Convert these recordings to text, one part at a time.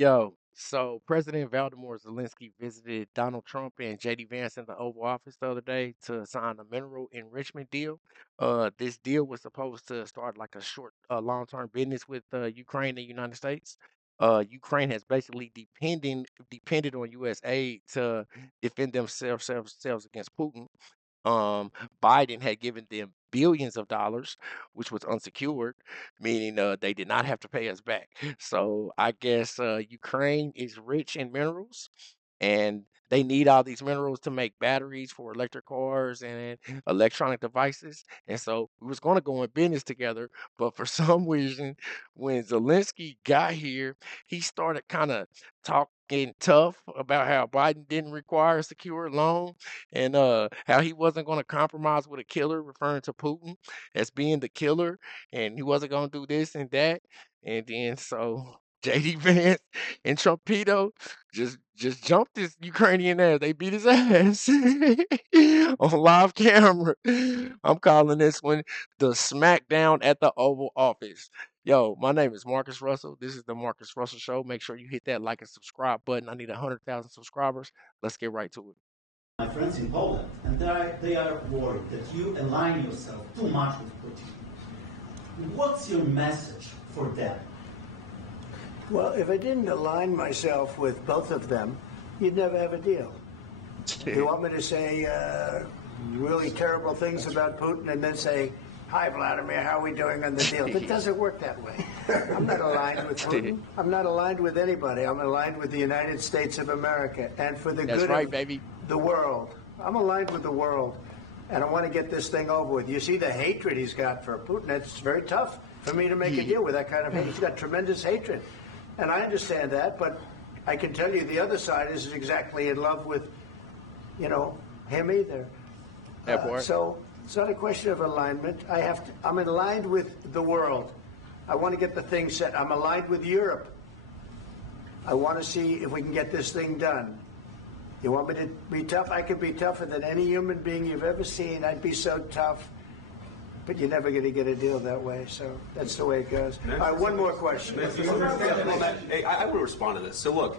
Yo, so President Vladimir Zelensky visited Donald Trump and JD Vance in the Oval Office the other day to sign a mineral enrichment deal. This deal was supposed to start like a long-term business with Ukraine and the United States. Ukraine has basically depended on U.S. aid to defend themselves against Putin. um, Biden had given them billions of dollars, which was unsecured, meaning they did not have to pay us back. So I guess Ukraine is rich in minerals, and they need all these minerals to make batteries for electric cars and electronic devices. And so we was going to go in business together, but for some reason, when Zelensky got here, he started kind of talking tough about how Biden didn't require a secure loan and how he wasn't going to compromise with a killer, referring to Putin as being the killer, and he wasn't going to do this and that. And then so JD Vance and Trumpito just jumped this Ukrainian ass. They beat his ass on live camera. I'm calling this one the Smackdown at the Oval Office. Yo, my name is Marcus Russell. This is the Marcus Russell Show. Make sure you hit that like and subscribe button. I need 100,000 subscribers. Let's get right to it. My friends in Poland, and they are worried that you align yourself too much with Putin. What's your message for them? Well, if I didn't align myself with both of them, you'd never have a deal. You want me to say really terrible things about Putin and then say, "Hi, Vladimir, how are we doing on the deal?" It doesn't work that way. I'm not aligned with Putin. I'm not aligned with anybody. I'm aligned with the United States of America and for the good of baby. the world. I'm aligned with the world, and I want to get this thing over with. You see the hatred he's got for Putin. It's very tough for me to make a deal with that kind of hate. He's got tremendous hatred, and I understand that, but I can tell you the other side isn't exactly in love with, him either. So it's not a question of alignment. I'm aligned with the world. I want to get the thing set. I'm aligned with Europe. I want to see if we can get this thing done. You want me to be tough? I could be tougher than any human being you've ever seen. I'd be so tough. But you're never going to get a deal that way. So that's the way it goes. All right, one more question. Hey, I want to respond to this. So look,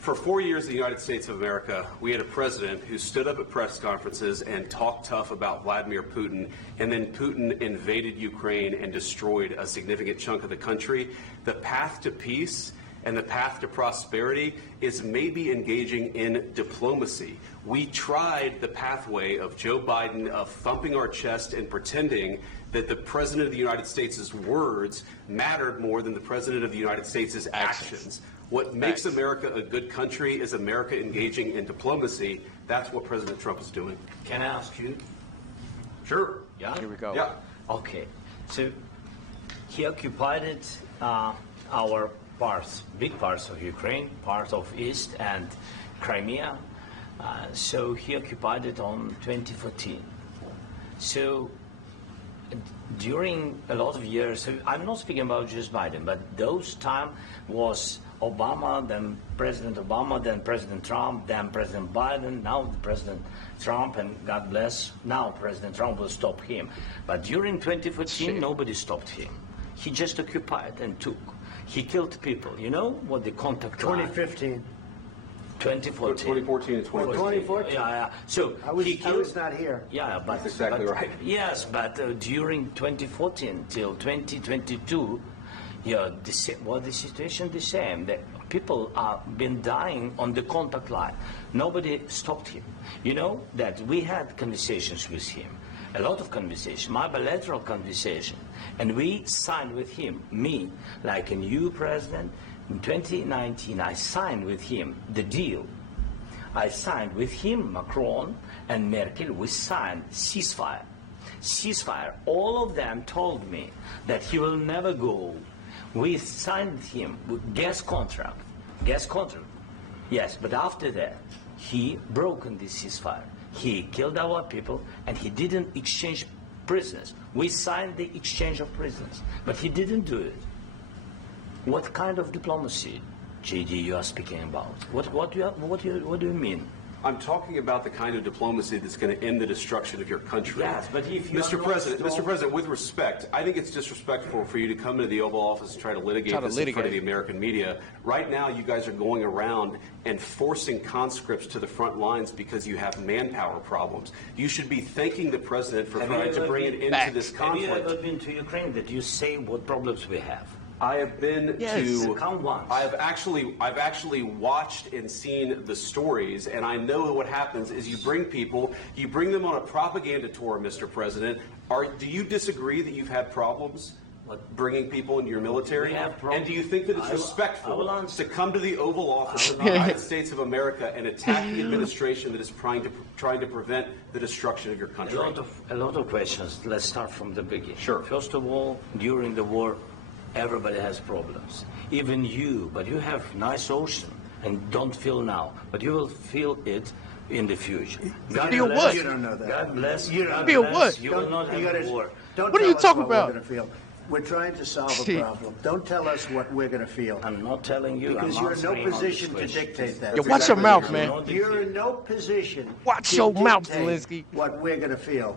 for 4 years in the United States of America, we had a president who stood up at press conferences and talked tough about Vladimir Putin, and then Putin invaded Ukraine and destroyed a significant chunk of the country. The path to peace and the path to prosperity is maybe engaging in diplomacy. We tried the pathway of Joe Biden of thumping our chest and pretending that the President of the United States' words mattered more than the President of the United States' actions. What makes America a good country is America engaging in diplomacy. That's what President Trump is doing. Can I ask you? Sure. Yeah? Here we go. Yeah. Okay. So he occupied our parts, big parts of Ukraine, part of East and Crimea. So he occupied it on 2014. So during a lot of years, so I'm not speaking about just Biden, but those time was Obama, then President Obama, then President Trump, then President Biden, now President Trump, and God bless, now President Trump will stop him. But during 2014, nobody stopped him. He just occupied and took. He killed people. You know what the contact 2015. 2014. 2014 and 2015. 2014. Yeah. So I was not here. Yeah, but That's exactly right. Yes, but during 2014 till 2022, the situation the same. The people have been dying on the contact line. Nobody stopped him. You know that we had conversations with him, a lot of conversation, my bilateral conversation, and we signed with him, me, like a new president. In 2019, I signed with him the deal. I signed with him, Macron and Merkel, we signed ceasefire. Ceasefire. All of them told me that he will never go. We signed him with gas contract. Gas contract. Yes, but after that, he broken this ceasefire. He killed our people and he didn't exchange prisoners. We signed the exchange of prisoners, but he didn't do it. What kind of diplomacy, JD, you are speaking about? What do you mean? I'm talking about the kind of diplomacy that's going to end the destruction of your country. Yes, but if you Mr. President, with respect, I think it's disrespectful for you to come into the Oval Office and try to litigate this in front of the American media. Right now, you guys are going around and forcing conscripts to the front lines because you have manpower problems. You should be thanking the president for trying to bring an end to this conflict. Have you ever been to Ukraine that you say what problems we have? I have been to. Come once. I've actually watched and seen the stories, and I know what happens is you bring them on a propaganda tour, Mr. President. Do you disagree that you've had problems bringing people into your military? And do you think that it's respectful to come to the Oval Office of the United States of America and attack the administration that is trying to prevent the destruction of your country? A lot of questions. Let's start from the beginning. Sure. First of all, during the war, everybody has problems. Even you, but you have nice ocean and don't feel now, but you will feel it in the future. God feel bless, what? You don't know that. God bless you. God feel bless, what? You will not have war. What are you talking about? We're, feel. We're trying to solve a problem. Don't tell us what we're going to feel. I'm not telling you. Because you're in no position to dictate that. Yeah, watch your mouth, man. You're in no position. Watch your mouth, Zalensky. What we're going to feel.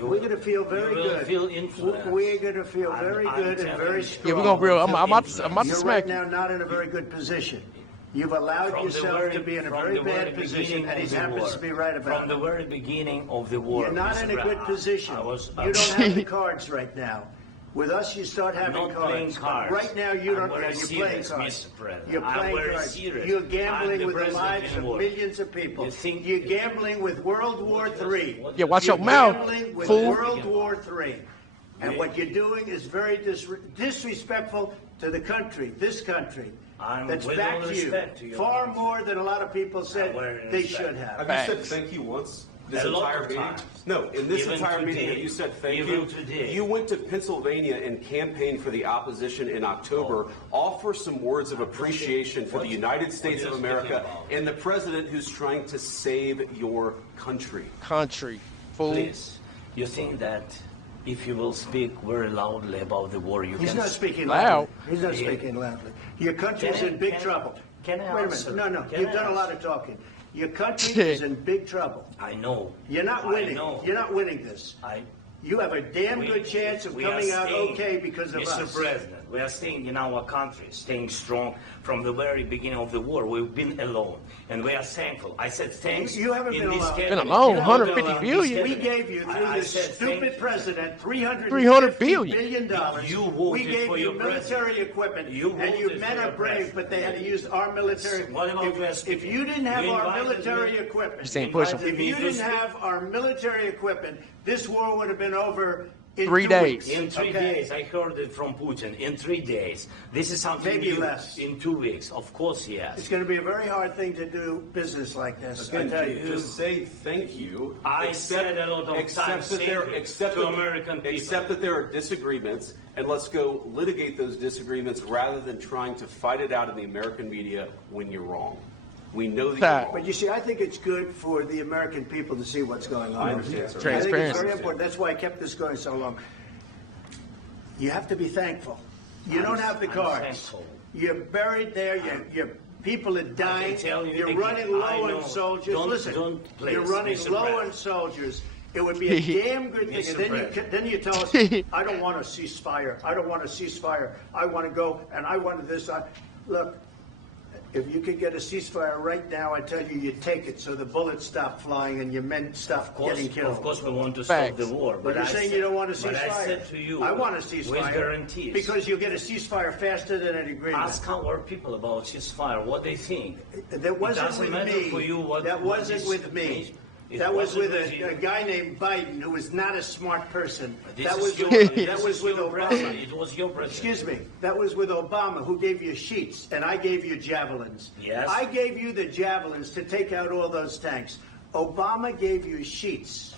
We're going to feel very good. Feel influenced. We're going to feel very good and very strong. Yeah, we're going to real. I'm about to You're smack right you. now not in a very good position. You've allowed yourself to be in a very bad position, and he happens to be right about it. From the very beginning of the war. You're not in a good position. You don't have the cards right now. With us, you start having cards. Right now, you don't. You're playing cards. You're playing cards. You're gambling with the lives of millions of people. You're gambling with World War III. Yeah, watch your mouth, Gambling with fool. World War III. And what you're doing is very disrespectful to the country, this country, that's backed you far more than a lot of people said they should have. Have you said thank you once? This entire meeting? No, in this entire meeting, have you said thank you? You went to Pennsylvania and campaigned for the opposition in October. Offer some words of appreciation for the United States of America and the president who's trying to save your country. Fool. Please, you think that if you will speak very loudly about the war, He's not speaking loud. loudly. He's not speaking loudly. Your country's in big trouble. Can I Wait a answer? minute. No. You've done a lot of talking. Your country is in big trouble. I know. You're not winning. You're not winning this. You have a damn good chance of coming out okay because of us. Mr. President, we are staying in our country, staying strong from the very beginning of the war. We've been alone, and we are thankful. I said thanks. You haven't been alone. Been alone, 150 billion. We gave you, through this stupid president, $300 billion. We gave you military equipment, and you men are brave, but they had to use our military. If you didn't have our military equipment, if you didn't have our military equipment, this war would have been over in 3 days. In 3 days, I heard it from Putin. In 3 days, this is something maybe new. less. In 2 weeks, of course, yes. It's going to be a very hard thing to do business like this. I tell you. Just say thank you. I said a lot of times to American people. Except that there are disagreements, and let's go litigate those disagreements rather than trying to fight it out in the American media when you're wrong. We know that you're wrong. But you see, I think it's good for the American people to see what's going on. I understand, sir. I think it's Transparency. very important. That's why I kept this going so long. You have to be thankful. You don't have the cards. Thankful. You're buried there. Your people are dying. You're again, running low on soldiers. Listen, you're running low on soldiers. It would be a damn good thing. And then you tell us, I don't want a ceasefire. I don't want a ceasefire. I want to go and I want this. Look, if you could get a ceasefire right now, I tell you, you take it so the bullets stop flying and your men stop getting killed. Of course, we want to stop the war. But you're saying you don't want a ceasefire. But I said to you, I want a ceasefire. with guarantees. Because you'll get a ceasefire faster than an agreement. Ask our people about ceasefire, what they think. That wasn't with me. That wasn't with me. That was with a guy named Biden who was not a smart person. That was with Obama. It was your president. Excuse me. That was with Obama, who gave you sheets, and I gave you javelins. Yes. I gave you the javelins to take out all those tanks. Obama gave you sheets.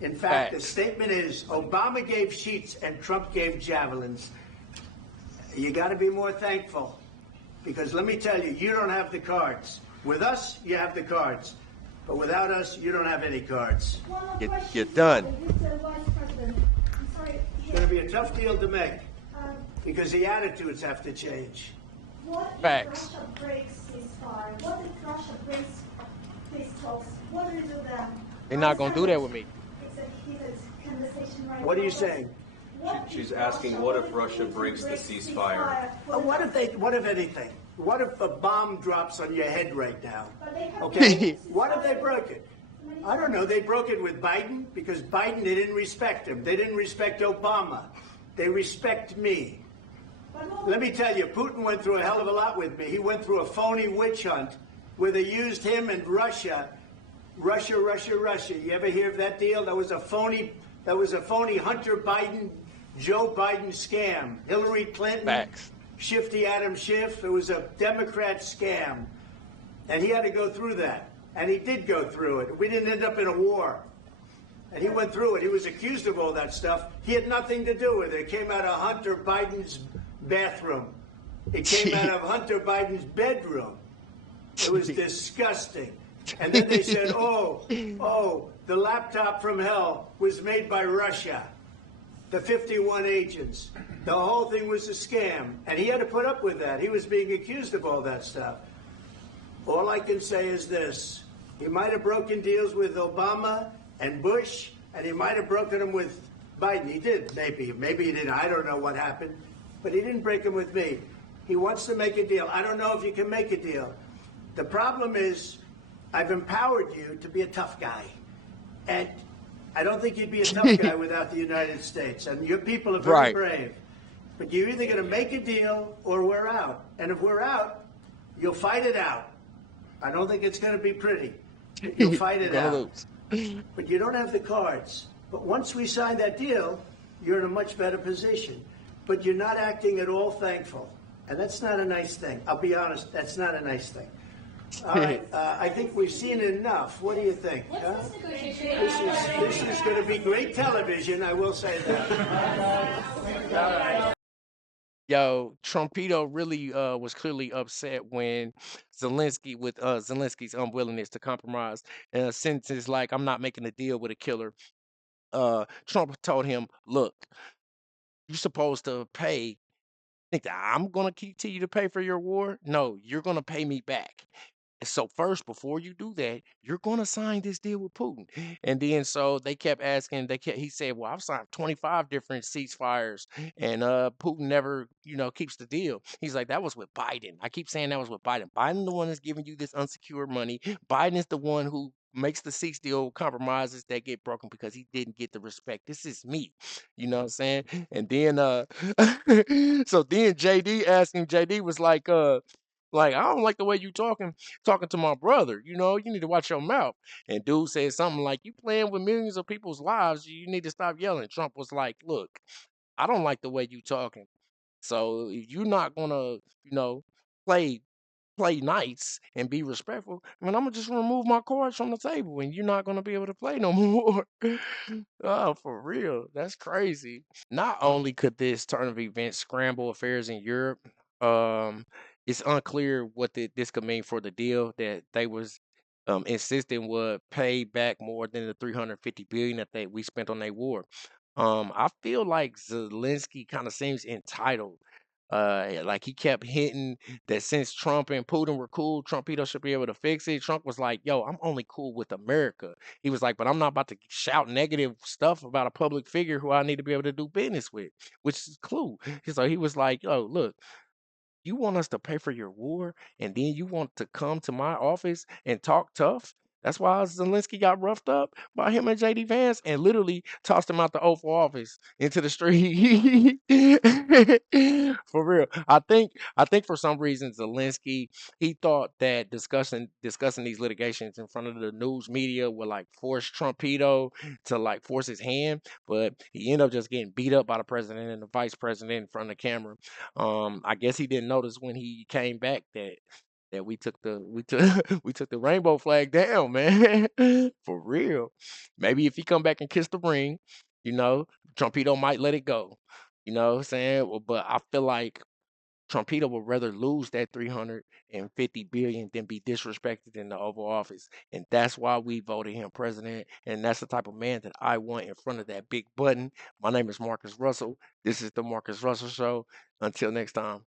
In fact, the statement is Obama gave sheets and Trump gave javelins. You got to be more thankful, because let me tell you, you don't have the cards. With us, you have the cards. But without us, you don't have any cards. You're done. It's going to be a tough deal to make because the attitudes have to change. What if Facts. Russia breaks ceasefire? What if Russia breaks this talks. What do we do then? They're I not gonna understand do that that with me. heated conversation right What are now, you but saying? what She's if asking, Russia- what if if Russia Putin breaks the ceasefire? What if anything? What if a bomb drops on your head right now? But they have Okay, been- what if they broke it? I don't know. They broke it with Biden because Biden, they didn't respect him. They didn't respect Obama. They respect me. But no- Let me tell you, Putin went through a hell of a lot with me. He went through a phony witch hunt where they used him and Russia. Russia. You ever hear of that deal? That was a phony Hunter Biden, Joe Biden scam. Hillary Clinton, Facts. Shifty Adam Schiff. It was a Democrat scam. And he had to go through that. And he did go through it. We didn't end up in a war. And he went through it. He was accused of all that stuff. He had nothing to do with it. It came out of Hunter Biden's bathroom. It came out of Hunter Biden's bedroom. It was disgusting. And then they said, oh, the laptop from hell was made by Russia. The 51 agents. The whole thing was a scam. And he had to put up with that. He was being accused of all that stuff. All I can say is this. He might have broken deals with Obama and Bush, and he might have broken them with Biden. He did, maybe. Maybe he didn't. I don't know what happened. But he didn't break them with me. He wants to make a deal. I don't know if you can make a deal. The problem is I've empowered you to be a tough guy. And I don't think you'd be a tough guy without the United States. And your people are very Right. brave. But you're either going to make a deal or we're out. And if we're out, you'll fight it out. I don't think it's going to be pretty. You'll fight it You're out. gonna lose. But you don't have the cards. But once we sign that deal, you're in a much better position. But you're not acting at all thankful. And that's not a nice thing. I'll be honest, that's not a nice thing. All right, I think we've seen enough. What do you think? Huh? This is going to be great television, I will say that. Yo, Trumpito really was clearly upset when Zelensky with Zelensky's unwillingness to compromise. Sentences like "I'm not making a deal with a killer." Trump told him, "Look, you're supposed to pay. Think that I'm gonna continue to pay for your war? No, you're gonna pay me back. So first, before you do that, you're gonna sign this deal with Putin." And then so they kept asking, he said, "Well, I've signed 25 different ceasefires, and Putin never, keeps the deal." He's like, "That was with Biden. I keep saying that was with Biden. Biden the one that's giving you this unsecured money. Biden is the one who makes the cease deal compromises that get broken because he didn't get the respect. This is me." You know what I'm saying? And then so then JD asked him, JD was like, "I don't like the way you talking to my brother. You need to watch your mouth." And dude said something like, "You playing with millions of people's lives. You need to stop yelling." Trump was like, "Look, I don't like the way you talking. So if you're not gonna, play nice and be respectful, I mean, I'm gonna just remove my cards from the table, and you're not gonna be able to play no more." Oh, for real, that's crazy. Not only could this turn of events scramble affairs in Europe, um, it's unclear what this could mean for the deal that they was insisting would pay back more than the 350 billion that we spent on their war. I feel like Zelensky kind of seems entitled. Like he kept hinting that since Trump and Putin were cool, Trumpito should be able to fix it. Trump was like, "Yo, I'm only cool with America." He was like, "But I'm not about to shout negative stuff about a public figure who I need to be able to do business with," which is cool. So he was like, "Yo, look, you want us to pay for your war, and then you want to come to my office and talk tough?" That's why Zelensky got roughed up by him and JD Vance and literally tossed him out the Oval Office into the street. For real. I think for some reason Zelensky he thought that discussing these litigations in front of the news media would like force Trumpito to like force his hand, but he ended up just getting beat up by the president and the vice president in front of the camera. I guess he didn't notice when he came back that we took we took the rainbow flag down, man. For real. Maybe if he come back and kiss the ring, you know, Trumpito might let it go. You know what I'm saying? Well, but I feel like Trumpito would rather lose that 350 billion than be disrespected in the Oval Office. And that's why we voted him president. And that's the type of man that I want in front of that big button. My name is Marcus Russell. This is the Marcus Russell Show. Until next time.